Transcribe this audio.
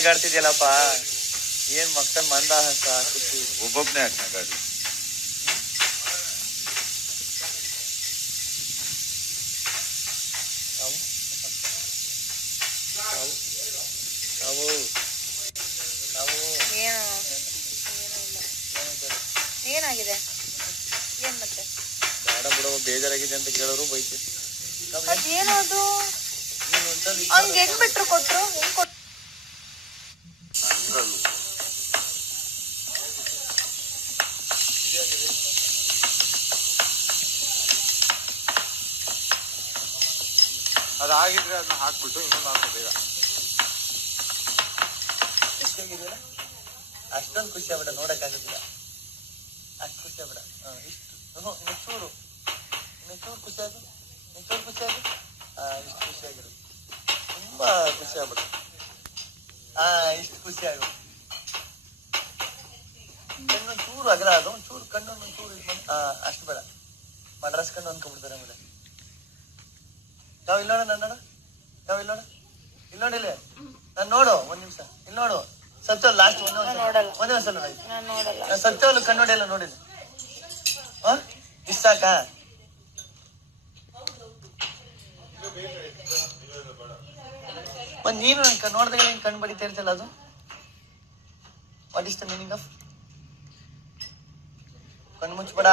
ನಗಾಡ್ತಿದ್ಯಲ್ಲಪ್ಪ, ಏನ್ ಮಕ್ಕಳ ಮಂದಹಾಸ ಖುಷಿ. ಒಬ್ಬೊಬ್ನೇ ಯಾಕೆ ನಗಾಡಿ? ಏನಾಗಿದೆ? ಏನ್ ಮತ್ತೆ ಬೇಡ ಬಿಡೋ, ಬೇಜಾರಾಗಿದೆ ಅಂತ ಕೇಳೋರು ಬೈತಿ. ಏನದು? ಅವ್ನಿಗೆ ಹೆಂಗ್ ಬಿಟ್ರು ಕೊಟ್ರು? ಹೆಂಗ್ ಕೊಟ್ರು? ಅದಾಗಿದ್ರೆ ಅದನ್ನ ಹಾಕ್ಬಿಟ್ಟು ಇನ್ನೊಂದು ಹಾಕೋ ಬೇಗ. ಅಷ್ಟೊಂದು ಖುಷಿ ಆಗ್ಬಿಡ, ನೋಡಕ್ ಆಗುದಿಲ್ಲ. ಅಷ್ಟು ಖುಷಿ ಆಗ್ಬಿಡ. ಇಷ್ಟು ನೆಚ್ಚೂರು ಖುಷಿ ಆಗ, ನೆಚ್ಚೂರು ಖುಷಿ ಆಗ. ಇಷ್ಟು ಖುಷಿ ಆಗಿರು, ತುಂಬಾ ಖುಷಿ ಆಗ್ಬಿಡ. ಇಷ್ಟು ಖುಷಿ ಆಗು. ಕಣ್ಣು ಚೂರು ಅಗಲ ಅದು, ಒಂಚೂರು ಕಣ್ಣು ಒಂಚೂರು ಅಷ್ಟು ಬೇಡ. ಮಡ್ರಾಸ್ ಕಣ್ಣು ಅನ್ಕೊಂಡ್ಬಿಡ್ತಾರೆ ಆಮೇಲೆ. ತಾವ್ ಇಲ್ಲೋಣ, ನನ್ನ ತಾವ್ ಇಲ್ಲೋಣ, ಇಲ್ಲೋಡಿಲ್ಲ ನಾನು ನೋಡು. ಒಂದ್ ನಿಮಿಷ ಇಲ್ಲಿ ನೋಡು. ಸತ್ಯವ್ ಲಾಸ್ಟ್ ಒಂದೇ ಒಂದ್ಸಲ ನೋಡಿ. ಸತ್ಯವ್ಲು ಕಣ್ಣೋಡಿ ಎಲ್ಲ ನೋಡಿಲ್ಲ. ಇಷ್ಟ ಸಾಕಾ? ನೀನು ನನ್ ನೋಡ್ದಾಗ ಹೆಂಗ್ ಕಣ್ ಬಡಿತಾ ಇರ್ತಲ್ಲ, ಅದು what is the meaning of? ಕಣ್ಣು ಮುಚ್ಚಬೇಡ.